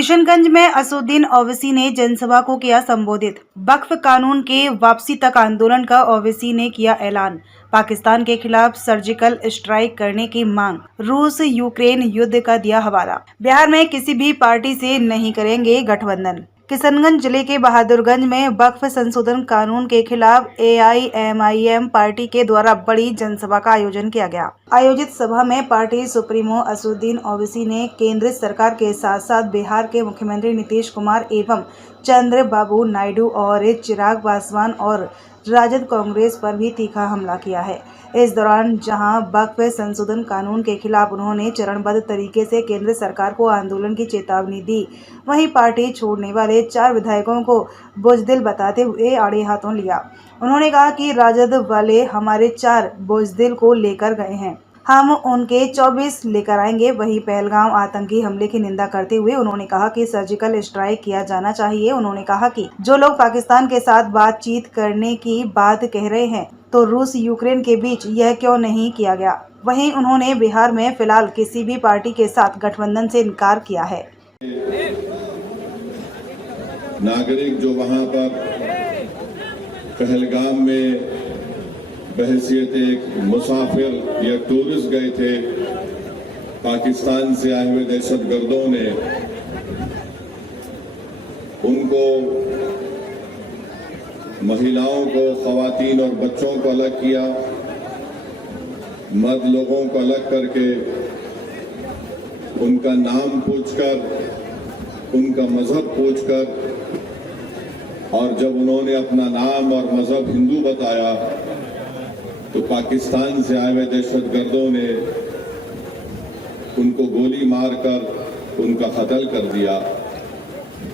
किशनगंज में असदुद्दीन ओवैसी ने जनसभा को किया संबोधित। वक्फ कानून के वापसी तक आंदोलन का ओवैसी ने किया ऐलान। पाकिस्तान के खिलाफ सर्जिकल स्ट्राइक करने की मांग। रूस यूक्रेन युद्ध का दिया हवाला। बिहार में किसी भी पार्टी से नहीं करेंगे गठबंधन। किशनगंज जिले के बहादुरगंज में वक्फ संशोधन कानून के खिलाफ AIMIM पार्टी के द्वारा बड़ी जनसभा का आयोजन किया गया। आयोजित सभा में पार्टी सुप्रीमो असदुद्दीन ओवैसी ने केंद्र सरकार के साथ साथ बिहार के मुख्यमंत्री नीतीश कुमार एवं चंद्रबाबू नायडू और चिराग पासवान और राजद कांग्रेस पर भी तीखा हमला किया है। इस दौरान जहां वक्फ संशोधन कानून के खिलाफ उन्होंने चरणबद्ध तरीके से केंद्र सरकार को आंदोलन की चेतावनी दी, वहीं पार्टी छोड़ने वाले 4 विधायकों को बुजदिल बताते हुए आड़े हाथों लिया। उन्होंने कहा कि राजद वाले हमारे 4 बुजदिल को लेकर गए हैं, हम उनके 24 लेकर आएंगे। वहीं पहलगाम आतंकी हमले की निंदा करते हुए उन्होंने कहा कि सर्जिकल स्ट्राइक किया जाना चाहिए। उन्होंने कहा कि जो लोग पाकिस्तान के साथ बातचीत करने की बात कह रहे हैं, तो रूस यूक्रेन के बीच यह क्यों नहीं किया गया। वहीं उन्होंने बिहार में फिलहाल किसी भी पार्टी के साथ गठबंधन से इनकार किया है। नागरिक जो वहां पर पहलगाम में बहैसियत एक मुसाफिर या टूरिस्ट गए थे, पाकिस्तान से आए हुए दहशतगर्दों ने उनको, महिलाओं को, खवातीन और बच्चों को अलग किया, मर्द लोगों को अलग करके उनका नाम पूछकर, उनका मजहब पूछकर, और जब उन्होंने अपना नाम और मजहब हिंदू बताया तो पाकिस्तान से आए हुए दहशतगर्दों ने उनको गोली मारकर उनका कत्ल कर दिया।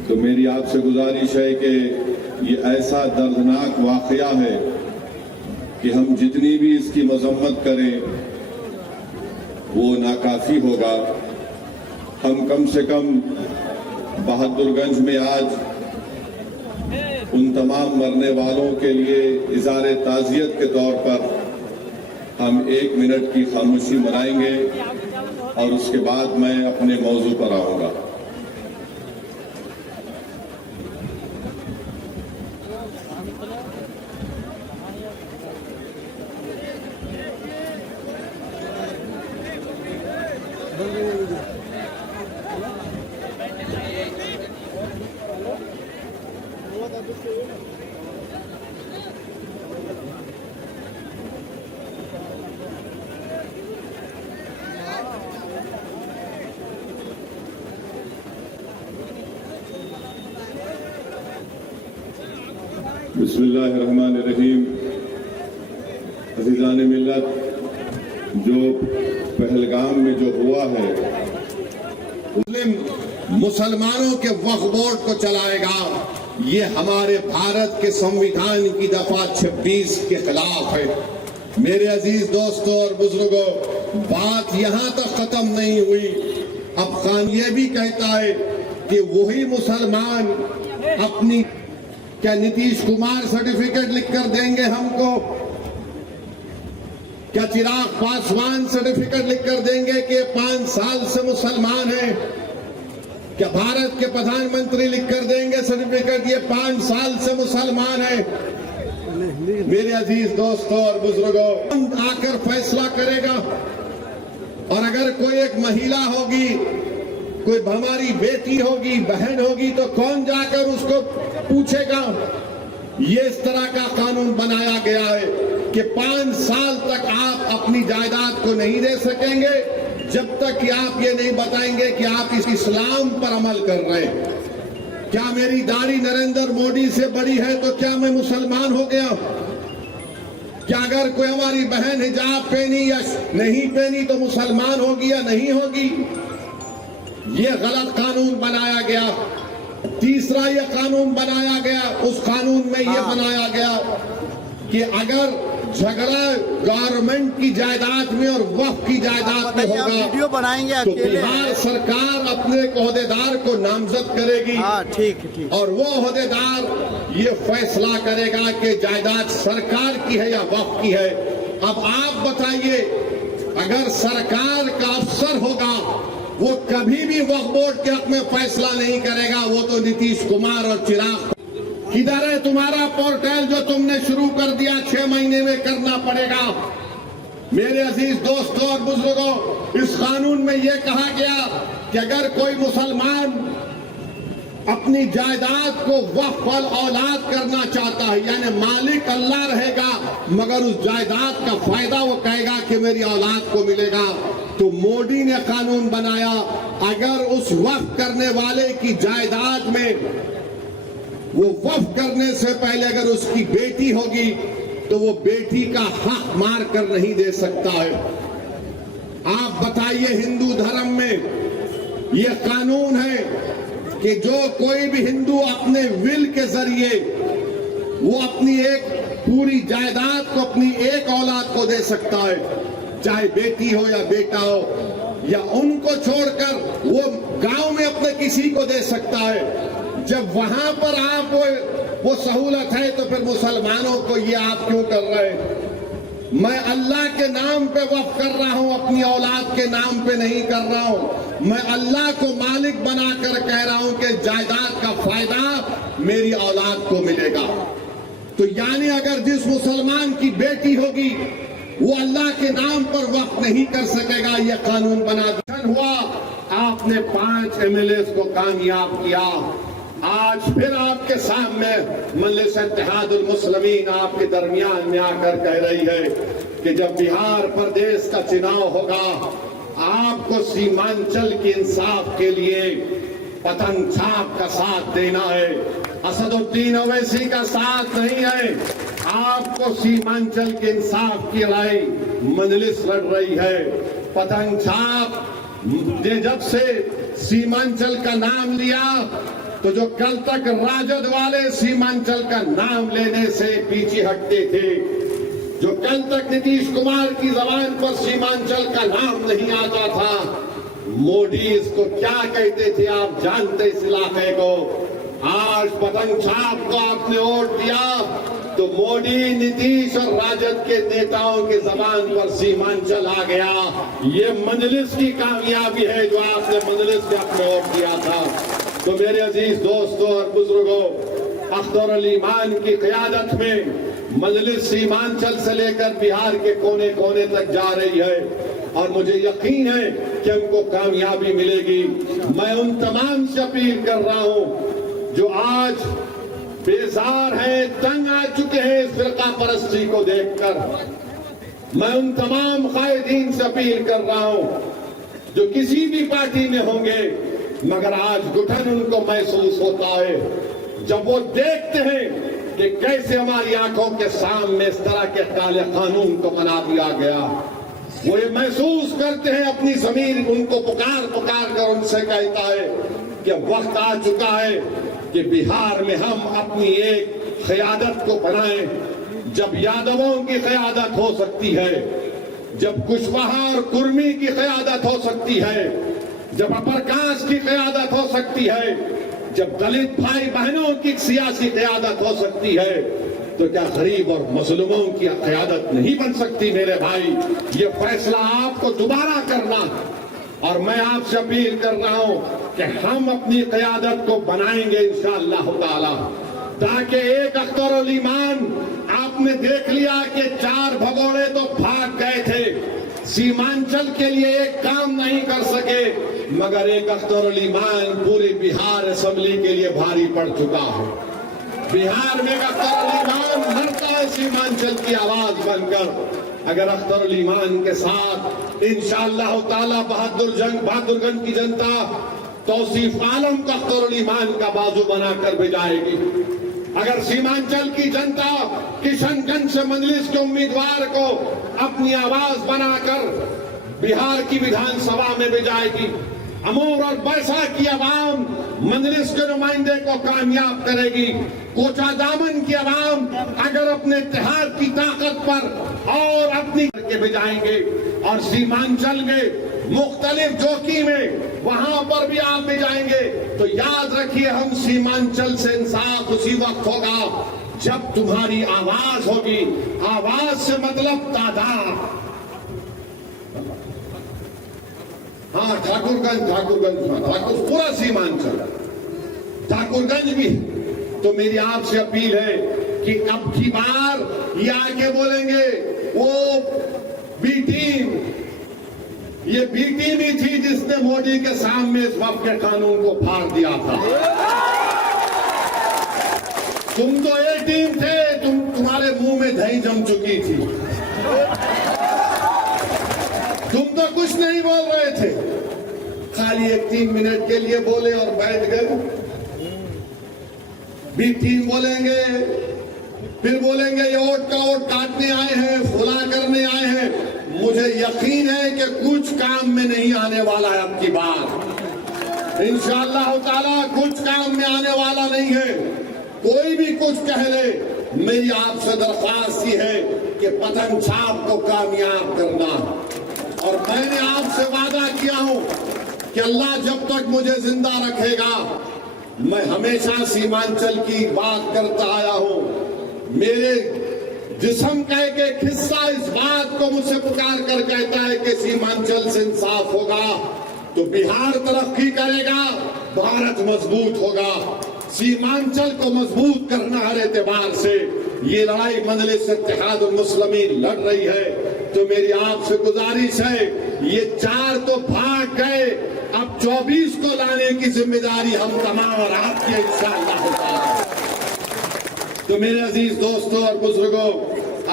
तो मेरी आपसे गुजारिश है कि ये ऐसा दर्दनाक वाकया है कि हम जितनी भी इसकी मजम्मत करें वो नाकाफी होगा। हम कम से कम बहादुरगंज में आज उन तमाम मरने वालों के लिए इज़हार ताज़ियत के तौर पर हम 1 मिनट की खामोशी मनाएंगे और उसके बाद मैं अपने मौजू पर आऊंगा। बिस्मिल्लाहिर्रहमानिर्रहीम। अज़ीज़ान मिल्लत, जो पहलगाम में जो हुआ है, मुसलमानों के वक्फ बोर्ड को चलाएगा, ये हमारे भारत के संविधान की दफा 26 के खिलाफ है। मेरे अजीज दोस्तों और बुजुर्गों, बात यहाँ तक खत्म नहीं हुई। अब खान ये भी कहता है कि वही मुसलमान अपनी, क्या नीतीश कुमार सर्टिफिकेट लिखकर देंगे हमको? क्या चिराग पासवान सर्टिफिकेट लिखकर देंगे कि 5 साल से मुसलमान हैं? क्या भारत के प्रधानमंत्री लिखकर देंगे सर्टिफिकेट ये 5 साल से मुसलमान है? मेरे अजीज दोस्तों और बुजुर्गों, आकर फैसला करेगा। और अगर कोई एक महिला होगी, कोई हमारी बेटी होगी, बहन होगी, तो कौन जाकर उसको पूछेगा? ये इस तरह का कानून बनाया गया है कि 5 साल तक आप अपनी जायदाद को नहीं दे सकेंगे जब तक कि आप ये नहीं बताएंगे कि आप इस इस्लाम पर अमल कर रहे हैं। क्या मेरी दाढ़ी नरेंद्र मोदी से बड़ी है तो क्या मैं मुसलमान हो गया? क्या अगर कोई हमारी बहन हिजाब पहनी या नहीं पहनी तो मुसलमान होगी या नहीं होगी? ये गलत कानून बनाया गया। तीसरा ये कानून बनाया गया, उस कानून में ये बनाया गया कि अगर झगड़ा गवर्नमेंट की जायदाद में और वक्फ की जायदाद में होगा तो बिहार सरकार अपने ओहदेदार को नामजद करेगी। ठीक। और वो ओहदेदार ये फैसला करेगा कि जायदाद सरकार की है या वक्फ की है। अब आप बताइए, अगर सरकार का अफसर होगा वो कभी भी वक्फ बोर्ड के हक में फैसला नहीं करेगा। वो तो नीतीश कुमार और चिराग। किधर है तुम्हारा पोर्टल जो तुमने शुरू कर दिया? 6 महीने में करना पड़ेगा। मेरे अजीज दोस्तों और बुजुर्गों, इस कानून में यह कहा गया कि अगर कोई मुसलमान अपनी जायदाद को वक्फ अल औलाद करना चाहता है, यानी मालिक अल्लाह रहेगा मगर उस जायदाद का फायदा वो कहेगा कि मेरी औलाद को मिलेगा, तो मोदी ने कानून बनाया अगर उस वक्फ करने वाले की जायदाद में वो वक्फ करने से पहले अगर उसकी बेटी होगी तो वो बेटी का हक मार कर नहीं दे सकता है। आप बताइए, हिंदू धर्म में यह कानून है कि जो कोई भी हिंदू अपने विल के जरिए वो अपनी एक पूरी जायदाद को अपनी एक औलाद को दे सकता है, चाहे बेटी हो या बेटा हो, या उनको छोड़कर वो गांव में अपने किसी को दे सकता है। जब वहां पर आप वो सहूलत है तो फिर मुसलमानों को ये आप क्यों कर रहे हैं? मैं अल्लाह के नाम पे वक्फ कर रहा हूं, अपनी औलाद के नाम पे नहीं कर रहा हूं। मैं अल्लाह को मालिक बनाकर कह रहा हूं कि जायदाद का फायदा मेरी औलाद को मिलेगा। तो यानी अगर जिस मुसलमान की बेटी होगी वो अल्लाह के नाम पर वक्फ नहीं कर सकेगा, यह कानून बना हुआ। आपने 5 MLA को कामयाब किया। आज फिर आपके सामने मजलिस इत्तेहादुल मुस्लिमीन आपके दरमियान में आकर कह रही है कि जब बिहार प्रदेश का चुनाव होगा आपको सीमांचल के इंसाफ के लिए पतंग छाप का साथ देना है, असदुद्दीन ओवैसी का साथ नहीं है। आपको सीमांचल के इंसाफ की लड़ाई मजलिस लड़ रही है। पतंग छाप ने जब से सीमांचल का नाम लिया तो जो कल तक राजद वाले सीमांचल का नाम लेने से पीछे हटते थे, जो कल तक नीतीश कुमार की जबान पर सीमांचल का नाम नहीं आता था, मोदी इसको क्या कहते थे आप जानते इस इलाके को। आज पतंग छाप को आपने वोट दिया तो मोदी, नीतीश और राजद के नेताओं की जबान पर सीमांचल आ गया। ये मजलिस की कामयाबी है जो आपने मजलिस पे अपने वोट दिया था। तो मेरे अजीज दोस्तों और बुजुर्गों, अख्तर अली ईमान की क़यादत में मजलिस सीमांचल से लेकर बिहार के कोने कोने तक जा रही है और मुझे यकीन है कि हमको कामयाबी मिलेगी। मैं उन तमाम से अपील कर रहा हूं जो आज बेजार हैं, तंग आ चुके हैं इस फिरका परस्ती को देखकर। मैं उन तमाम कायदीन से अपील कर रहा हूं जो किसी भी पार्टी में होंगे मगर आज घुटन उनको महसूस होता है जब वो देखते हैं कि कैसे हमारी आंखों के सामने इस तरह के काले कानून को बना दिया गया। वो ये महसूस करते हैं, अपनी जमीन उनको पुकार पुकार कर उनसे कहता है कि वक्त आ चुका है कि बिहार में हम अपनी एक क़यादत को बनाएं। जब यादवों की क़यादत हो सकती है, जब कुशवाहा और कुर्मी की क़यादत हो सकती है, जब अप्रकाश की क़यादत हो सकती है, जब दलित भाई बहनों की सियासी क़यादत हो सकती है, तो क्या गरीब और मजलूमों की क़यादत नहीं बन सकती? मेरे भाई, ये फैसला आपको दोबारा करना और मैं आपसे अपील कर रहा हूं कि हम अपनी क़यादत को बनाएंगे इंशाअल्लाह ताला, ताकि एक अख्तर अल ईमान आपने देख लिया कि 4 भगोड़े तो भाग गए थे, सीमांचल के लिए एक काम नहीं कर सके, मगर एक अख्तर अल ईमान पूरे बिहार असेंबली के लिए भारी पड़ चुका है। बिहार में अख्तर अल ईमान लड़ता है सीमांचल की आवाज बनकर। अगर अख्तर अल ईमान के साथ इंशाअल्लाह ताला बहादुरगंज की जनता तौसीफ आलम का अख्तर अल ईमान का बाजू बनाकर भिजाएगी। अगर सीमांचल की जनता किशनगंज से मजलिस के उम्मीदवार को अपनी आवाज बनाकर बिहार की विधानसभा में भिजाएगी, अमूर और बैसा की आवाम मजलिस के नुमाइंदे को कामयाब करेगी, कोचा दामन की आवाम अगर अपने इत्तेहाद की ताकत पर और अपनी करके भिजाएंगे और सीमांचल में मुख्तलिफ जोकी में वहां पर भी आप भी जाएंगे, तो याद रखिए हम सीमांचल से इंसाफ उसी वक्त होगा जब तुम्हारी आवाज होगी। आवाज से मतलब तादाद। हाँ ठाकुर पूरा सीमांचल, ठाकुरगंज भी। तो मेरी आपसे अपील है कि अब की बार ये आके बोलेंगे वो बी टीम, ये बी टीम ही थी जिसने मोदी के सामने इस वक्त के कानून को फाड़ दिया था। तुम तो ए टीम थे, तुम्हारे मुंह में दही जम चुकी थी, तुम तो कुछ नहीं बोल रहे थे, खाली 3 मिनट के लिए बोले और बैठ गए। बी टीम बोलेंगे, फिर बोलेंगे ये वोट का वोट काटने आए हैं, फुला करने आए हैं। मुझे यकीन है कि कुछ काम में नहीं आने वाला है अब की बार, इंशाअल्लाह ताला कुछ काम में आने वाला नहीं है। कोई भी कुछ कह ले, मेरी आपसे दरख्वास्त ही है कि पतंग छाप को कामयाब करना। और मैंने आपसे वादा किया हूं कि अल्लाह जब तक मुझे जिंदा रखेगा, मैं हमेशा सीमांचल की बात करता आया हूं। मेरे जिस्म का एक हिस्सा इस बात को मुझसे पुकार कर कहता है कि सीमांचल से इंसाफ होगा तो बिहार तरक्की करेगा, भारत मजबूत होगा। सीमांचल को मजबूत करना हर एतबार से ये लड़ाई मजलिस इत्तेहादुल मुस्लिमीन लड़ रही है। तो मेरी आपसे गुजारिश है, ये 4 तो भाग गए, अब 24 को लाने की जिम्मेदारी हम तमाम और आपकी इंशाअल्लाह ताला। तो मेरे अजीज दोस्तों और बुजुर्गों,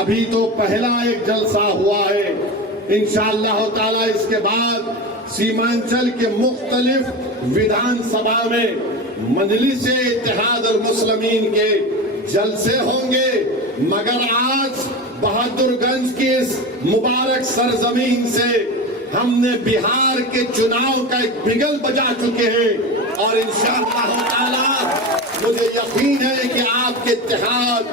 अभी तो पहला एक जलसा हुआ है, इंशाअल्लाह ताला इसके बाद सीमांचल के मुख्तलिफ विधानसभा में मजलिस इत्तेहादुल मुस्लिमीन के जलसे होंगे। मगर आज बहादुरगंज की इस मुबारक सरजमीन से हमने बिहार के चुनाव का एक बिगल बजा चुके हैं और इंशाअल्लाह ताला मुझे यकीन है कि आपके इत्तेहाद,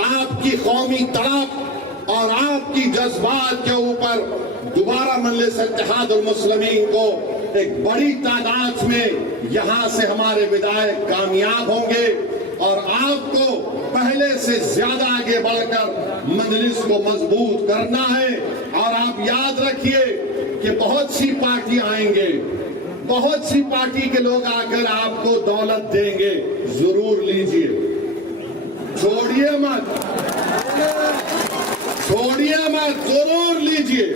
आपकी कौमी तड़प और आपकी जज्बात के ऊपर दोबारा मजलिस इत्तेहादुल मुस्लिमीन को एक बड़ी तादाद में यहां से हमारे विधायक कामयाब होंगे और आपको पहले से ज्यादा आगे बढ़कर मजलिस को मजबूत करना है। और आप याद रखिए कि बहुत सी पार्टियां आएंगे, बहुत सी पार्टी के लोग आकर आपको दौलत देंगे, जरूर लीजिए, छोड़िए मत, जरूर लीजिए,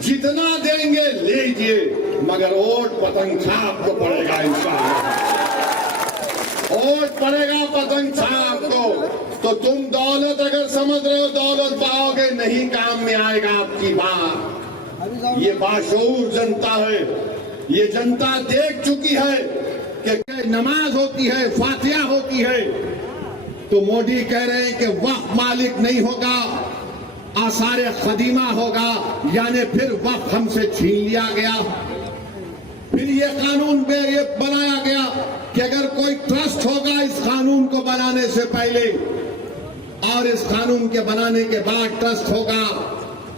जितना देंगे लीजिए, मगर वोट पतंग छाप को पड़ेगा इंशाअल्लाह, वोट पड़ेगा पतंग छाप को। तो तुम दौलत अगर समझ रहे हो दौलत पाओगे, नहीं काम में आएगा आपकी बात। ये बाशऊर जनता है, ये जनता देख चुकी है कि नमाज होती है, फातिहा होती है, तो मोदी कह रहे हैं कि वक्फ मालिक नहीं होगा, आसारे खदीमा होगा, यानी फिर वक्फ हमसे छीन लिया गया। फिर ये कानून में ये बनाया गया कि अगर कोई ट्रस्ट होगा इस कानून को बनाने से पहले और इस कानून के बनाने के बाद ट्रस्ट होगा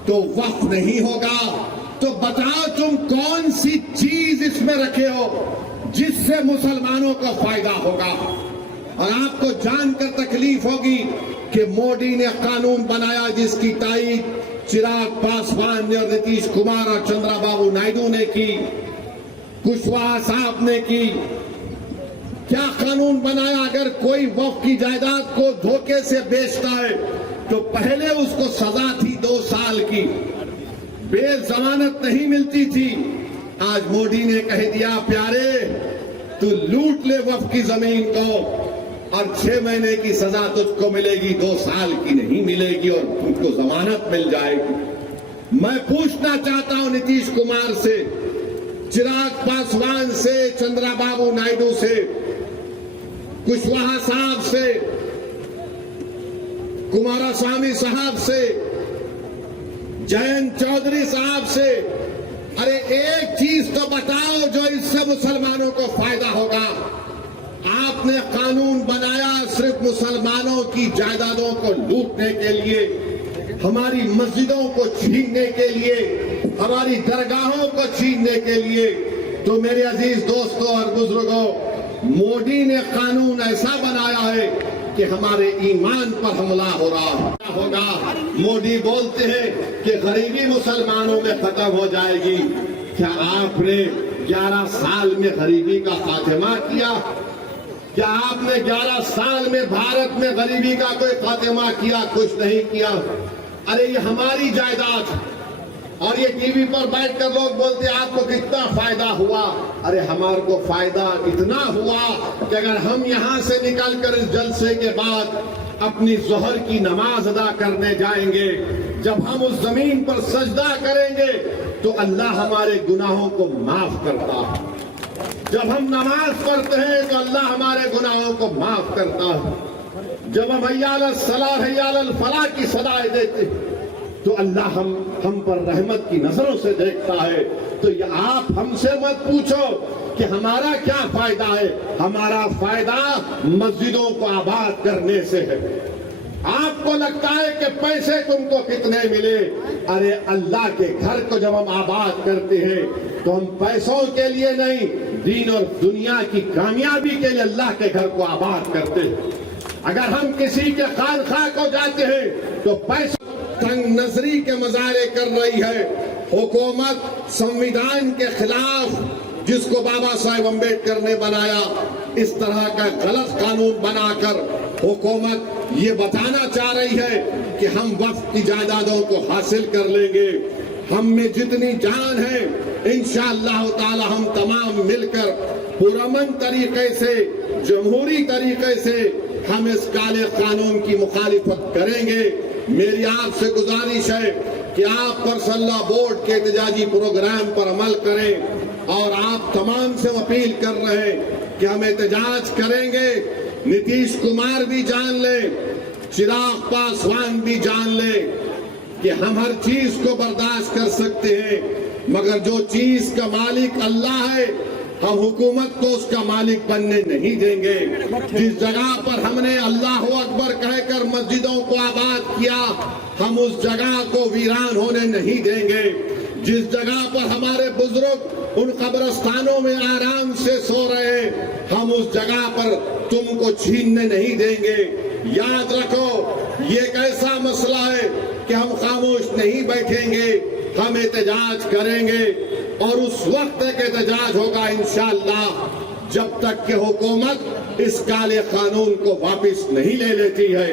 तो वक्फ नहीं होगा। तो बताओ तुम कौन सी चीज इसमें रखे हो जिससे मुसलमानों को फायदा होगा। और आपको जानकर तकलीफ होगी कि मोदी ने कानून बनाया जिसकी ताईद चिराग पासवान ने और नीतीश कुमार और चंद्रबाबू नायडू ने की, कुशवाहा साहब ने की। क्या कानून बनाया, अगर कोई वक्फ की जायदाद को धोखे से बेचता है तो पहले उसको सजा थी 2 साल की, बेजमानत नहीं मिलती थी। आज मोदी ने कह दिया प्यारे तू लूट ले वक्फ की जमीन को और 6 महीने की सजा तुझको मिलेगी, 2 साल की नहीं मिलेगी और तुझको जमानत मिल जाएगी। मैं पूछना चाहता हूं नीतीश कुमार से, चिराग पासवान से, चंद्रबाबू नायडू से, कुशवाहा साहब से, कुमारस्वामी साहब से, जयंत चौधरी साहब से, अरे एक चीज तो बताओ जो इससे मुसलमानों को फायदा होगा। आपने कानून बनाया सिर्फ मुसलमानों की जायदादों को लूटने के लिए, हमारी मस्जिदों को छीनने के लिए, हमारी दरगाहों को छीनने के लिए। तो मेरे अजीज दोस्तों और बुजुर्गों, मोदी ने कानून ऐसा बनाया है कि हमारे ईमान पर हमला हो रहा होगा। मोदी बोलते हैं कि गरीबी मुसलमानों में खत्म हो जाएगी, क्या आपने 11 साल में गरीबी का खात्मा किया? क्या आपने 11 साल में भारत में गरीबी का कोई खात्मा किया? कुछ नहीं किया। अरे ये हमारी जायदाद है। और ये टीवी पर बैठकर लोग बोलते आपको कितना फायदा हुआ। अरे हमारे को फायदा इतना हुआ कि अगर हम यहाँ से निकलकर इस जलसे के बाद अपनी जोहर की नमाज अदा करने जाएंगे, जब हम उस जमीन पर सजदा करेंगे तो अल्लाह हमारे गुनाहों को माफ करता है। जब हम नमाज पढ़ते हैं तो अल्लाह हमारे गुनाहों को माफ करता है। जब हम हय्या अलल सलाह हय्या अलल फलाह की सदाएं देते हैं तो अल्लाह हम पर रहमत की नजरों से देखता है। तो ये आप हमसे मत पूछो कि हमारा क्या फायदा है। हमारा फायदा मस्जिदों को आबाद करने से है। आपको लगता है कि पैसे तुमको कितने मिले? अरे अल्लाह के घर को जब हम आबाद करते हैं तो हम पैसों के लिए नहीं, दीन और दुनिया की कामयाबी के लिए अल्लाह के घर को आबाद करते हैं। अगर हम किसी के खानखा को जाते हैं तो पैसा तंग नजरी के मुजाहरे कर रही है। हुकूमत संविधान के खिलाफ, जिसको बाबा साहेब अम्बेडकर ने बनाया, इस तरह का गलत कानून बनाकर हुकूमत ये बताना चाह रही है कि हम वक्फ की जायदादों को हासिल कर लेंगे। हम में जितनी जान है इंशाअल्लाह ताला हम तमाम मिलकर पुरअमन तरीके से, जमहूरी तरीके से हम इस काले कानून की मुखालिफत करेंगे। मेरी आपसे गुजारिश है कि आप परसल्ला बोर्ड के एहतजाजी प्रोग्राम पर अमल करें और आप तमाम से अपील कर रहे हैं कि हम एहतजाज करेंगे। नीतीश कुमार भी जान ले, चिराग पासवान भी जान ले कि हम हर चीज को बर्दाश्त कर सकते हैं, मगर जो चीज का मालिक अल्लाह है हम हुकूमत को उसका मालिक बनने नहीं देंगे। जिस जगह पर हमने अल्लाह अकबर कहकर मस्जिदों को आबाद किया, हम उस जगह को वीरान होने नहीं देंगे। जिस जगह पर हमारे बुजुर्ग उन कब्रिस्तानों में आराम से सो रहे हैं, हम उस जगह पर तुमको छीनने नहीं देंगे। याद रखो, ये एक ऐसा मसला है कि हम खामोश नहीं बैठेंगे, हम एहतजाज करेंगे और उस वक्त तक एहतजाज होगा इंशाअल्लाह जब तक कि हुकूमत इस काले कानून को वापस नहीं ले लेती है।